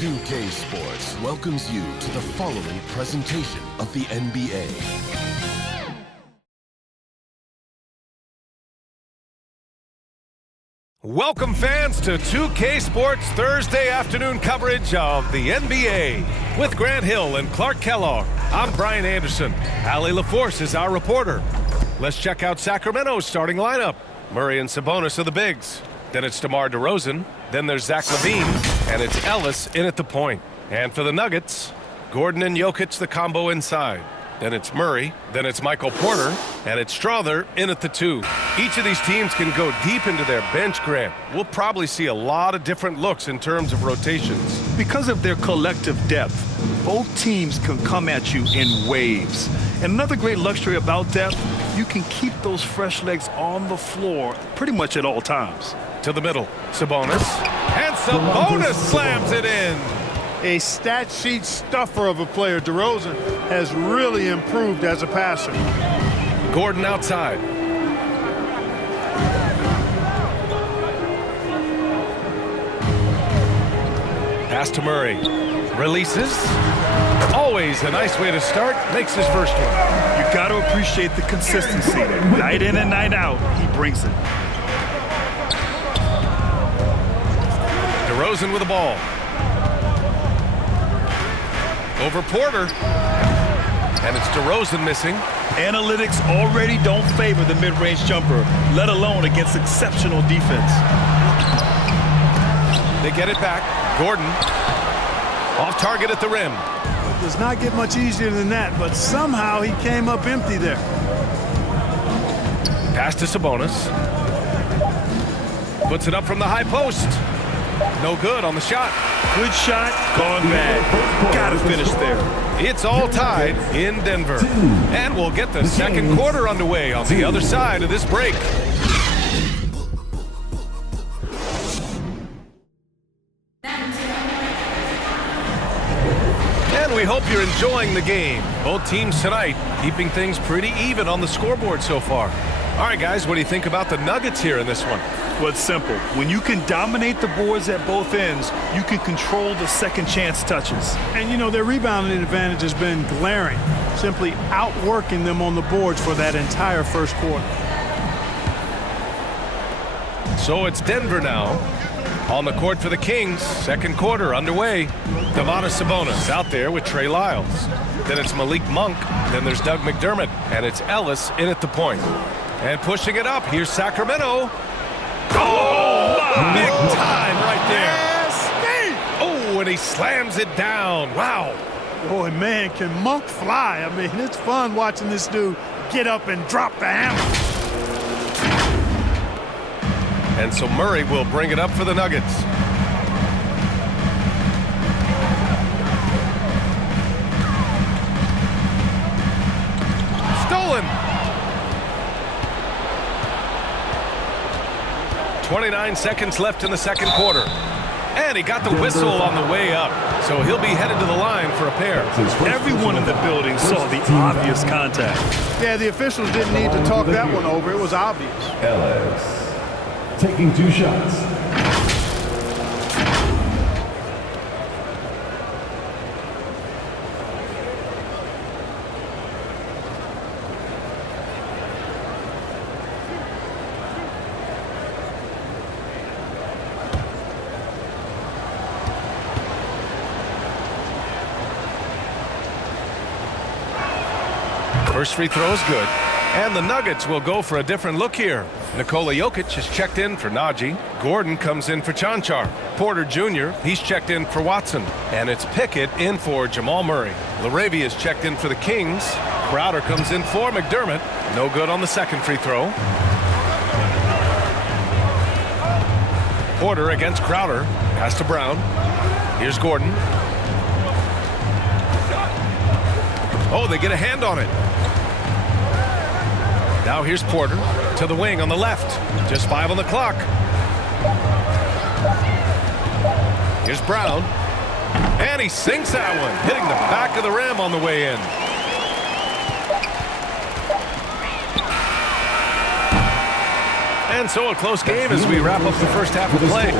2K Sports welcomes you to the following presentation of the NBA. Welcome fans to 2K Sports Thursday afternoon coverage of the NBA. With Grant Hill and Clark Kellogg, I'm Brian Anderson. Allie LaForce is our reporter. Let's check out Sacramento's starting lineup. Murray and Sabonis are the bigs. Then it's DeMar DeRozan. Then there's Zach LaVine. And it's Ellis in at the point. And for the Nuggets, Gordon and Jokic the combo inside. Then it's Murray. Then it's Michael Porter. And it's Strother in at the 2. Each of these teams can go deep into their bench, Grant. We'll probably see a lot of different looks in terms of rotations. Because of their collective depth, both teams can come at you in waves. And another great luxury about depth, you can keep those fresh legs on the floor pretty much at all times. To the middle, Sabonis. And Sabonis slams it in. A stat sheet stuffer of a player, DeRozan has really improved as a passer. Gordon outside. Pass to Murray. Releases. Always a nice way to start. Makes his first one. You got to appreciate the consistency. Night in and night out, he brings it. DeRozan with the ball. Over Porter. And it's DeRozan missing. Analytics already don't favor the mid-range jumper, let alone against exceptional defense. They get it back. Gordon. Off target at the rim. It does not get much easier than that, but somehow he came up empty there. Pass to Sabonis. Puts it up from the high post. No good on the shot. Good shot, gone bad. Gotta finish there. It's all tied in Denver. And we'll get the second quarter underway on the other side of this break. And we hope you're enjoying the game. Both teams tonight keeping things pretty even on the scoreboard so far. All right, guys, what do you think about the Nuggets here in this one? Well, it's simple. When you can dominate the boards at both ends, you can control the second chance touches. And, you know, their rebounding advantage has been glaring, simply outworking them on the boards for that entire first quarter. So it's Denver now. On the court for the Kings, second quarter underway. Domantas Sabonis out there with Trey Lyles. Then it's Malik Monk. Then there's Doug McDermott. And it's Ellis in at the point. And pushing it up, here's Sacramento. Oh, wow. Big time right there. Oh, and he slams it down. Wow. Boy, man, can Monk fly? I mean, it's fun watching this dude get up and drop the hammer. And so Murray will bring it up for the Nuggets. Stolen. 29 seconds left in the second quarter. And he got the whistle on the way up. So he'll be headed to the line for a pair. Everyone in the building saw the obvious contact. Yeah, the officials didn't need to talk that one over. It was obvious. Ellis taking 2 shots. First free throw is good. And the Nuggets will go for a different look here. Nikola Jokic has checked in for Najee. Gordon comes in for Chanchar. Porter Jr., he's checked in for Watson. And it's Pickett in for Jamal Murray. LaRavia is checked in for the Kings. Crowder comes in for McDermott. No good on the second free throw. Porter against Crowder. Pass to Brown. Here's Gordon. Oh, they get a hand on it. Now here's Porter to the wing on the left. Just 5 on the clock. Here's Brown. And he sinks that one, hitting the back of the rim on the way in. And so a close game as we wrap up the first half of play.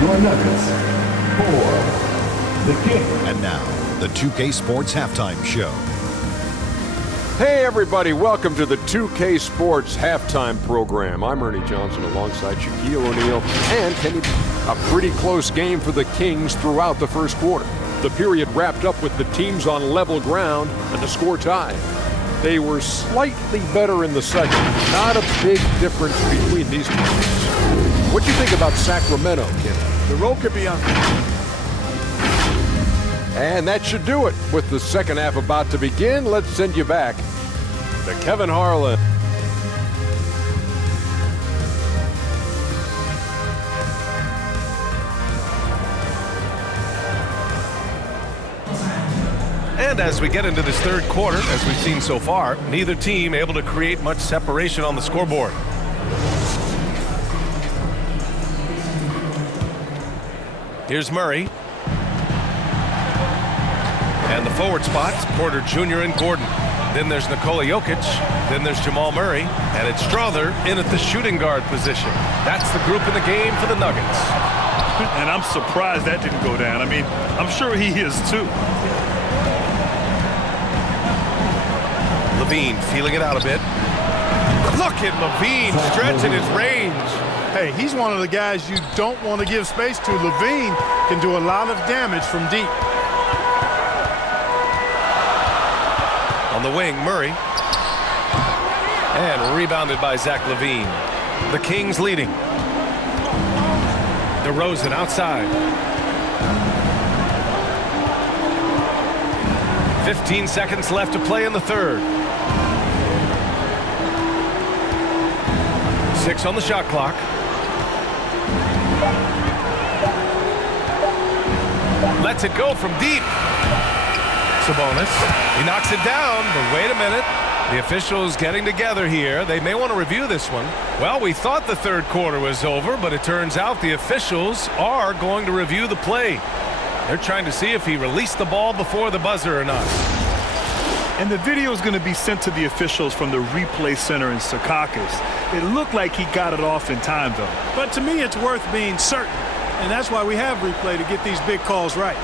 Your Nuggets, 4. the King. And now, the 2K Sports Halftime Show. Hey everybody, welcome to the 2K Sports Halftime Program. I'm Ernie Johnson alongside Shaquille O'Neal and Kenny. A pretty close game for the Kings throughout the first quarter. The period wrapped up with the teams on level ground and the score tied. They were slightly better in the second. Not a big difference between these two. What do you think about Sacramento, Kenny? The road could be on. And that should do it. With the second half about to begin, let's send you back to Kevin Harlan. And as we get into this third quarter, as we've seen so far, neither team able to create much separation on the scoreboard. Here's Murray. And the forward spots, Porter Jr. and Gordon. Then there's Nikola Jokic. Then there's Jamal Murray. And it's Strother in at the shooting guard position. That's the group in the game for the Nuggets. And I'm surprised that didn't go down. I mean, I'm sure he is too. Levine feeling it out a bit. Look at Levine stretching his range. Hey, he's one of the guys you don't want to give space to. Levine can do a lot of damage from deep. On the wing, Murray. And rebounded by Zach LaVine. The Kings leading. DeRozan outside. 15 seconds left to play in the third. 6 on the shot clock. Lets it go from deep. Sabonis. He knocks it down, but wait a minute. The officials getting together here. They may want to review this one. Well, we thought the third quarter was over, but it turns out the officials are going to review the play. They're trying to see if he released the ball before the buzzer or not. And the video is going to be sent to the officials from the replay center in Secaucus. It looked like he got it off in time, though. But to me, it's worth being certain. And that's why we have replay, to get these big calls right.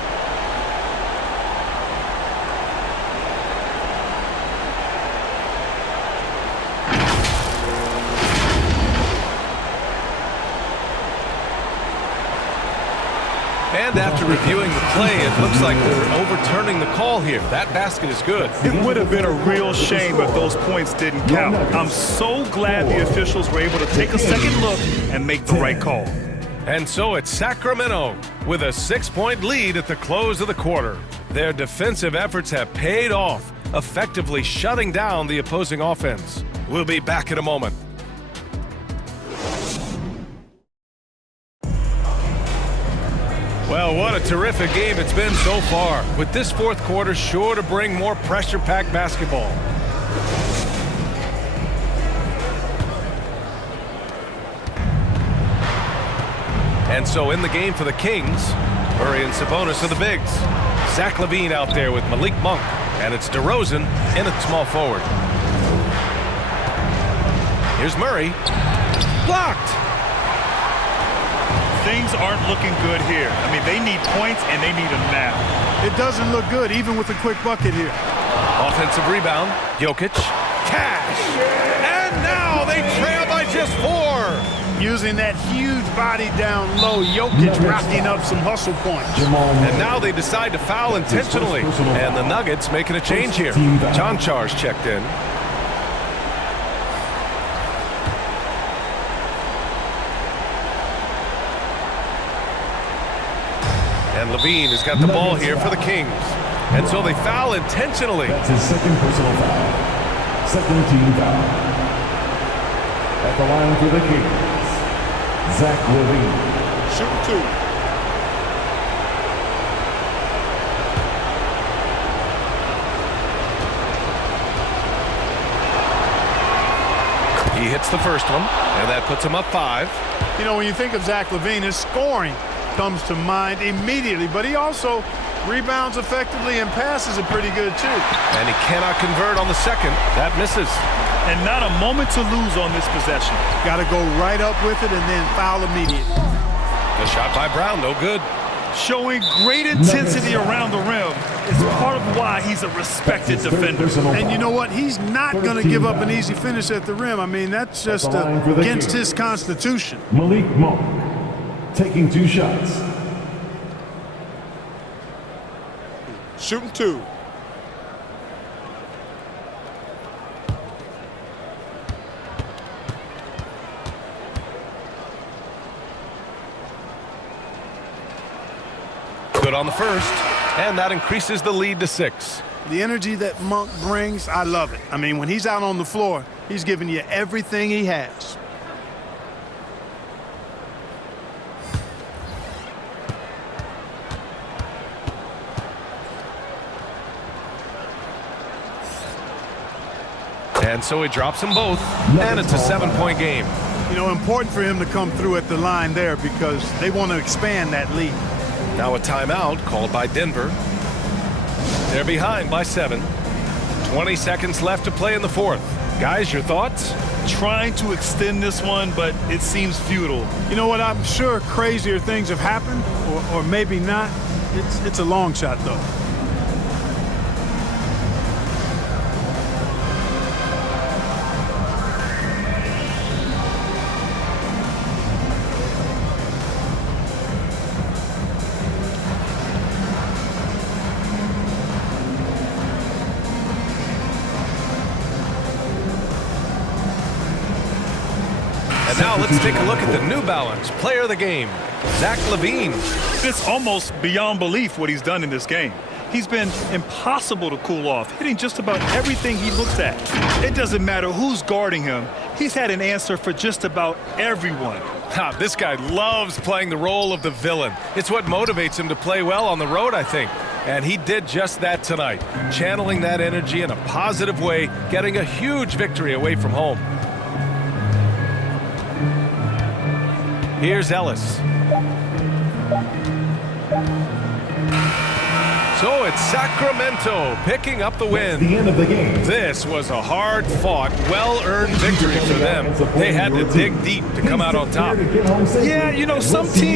And after reviewing the play, it looks like they're overturning the call here. That basket is good. It would have been a real shame if those points didn't count. I'm so glad the officials were able to take a second look and make the right call. And so it's Sacramento with a 6-point lead at the close of the quarter. Their defensive efforts have paid off, effectively shutting down the opposing offense. We'll be back in a moment. Well, what a terrific game it's been so far, with this fourth quarter sure to bring more pressure-packed basketball. And so in the game for the Kings, Murray and Sabonis are the bigs. Zach LaVine out there with Malik Monk, and it's DeRozan in at small forward. Here's Murray. Blocked! Things aren't looking good here. I mean, they need points, and they need them now. It doesn't look good, even with a quick bucket here. Offensive rebound. Jokic. Cash! And now they trail by just 4! Using that huge body down low, Jokic racking up some hustle points. And now they decide to foul intentionally. And the Nuggets making a change here. John Char's checked in. And LaVine has got the ball here for the Kings. And so they foul intentionally. That's his second personal foul. Second team foul. At the line for the Kings, Zach LaVine. Shoot 2. He hits the first one, and that puts him up 5. You know, when you think of Zach LaVine, his scoring comes to mind immediately, but he also rebounds effectively and passes it pretty good too. And he cannot convert on the second. That misses. And not a moment to lose on this possession. Got to go right up with it and then foul immediately. The shot by Brown, no good. Showing great intensity around the rim is part of why he's a respected defender. And you know what? He's not going to give up an easy finish at the rim. I mean, that's just against his constitution. Malik Monk taking 2 shots. Shooting 2. Good on the first, and that increases the lead to 6. The energy that Monk brings, I love it. I mean, when he's out on the floor, he's giving you everything he has. And so he drops them both, and it's a 7-point game. You know, important for him to come through at the line there because they want to expand that lead. Now a timeout called by Denver. They're behind by 7. 20 seconds left to play in the 4th. Guys, your thoughts? Trying to extend this one, but it seems futile. You know what? I'm sure crazier things have happened, or maybe not. It's a long shot, though. And now let's take a look at the New Balance Player of the Game, Zach LaVine. It's almost beyond belief what he's done in this game. He's been impossible to cool off, hitting just about everything he looks at. It doesn't matter who's guarding him. He's had an answer for just about everyone. This guy loves playing the role of the villain. It's what motivates him to play well on the road, I think. And he did just that tonight, channeling that energy in a positive way, getting a huge victory away from home. Here's Ellis. So it's Sacramento picking up the win. The end of the game. This was a hard-fought, well-earned victory for them. They had to dig deep to come out on top. Yeah, you know, some teams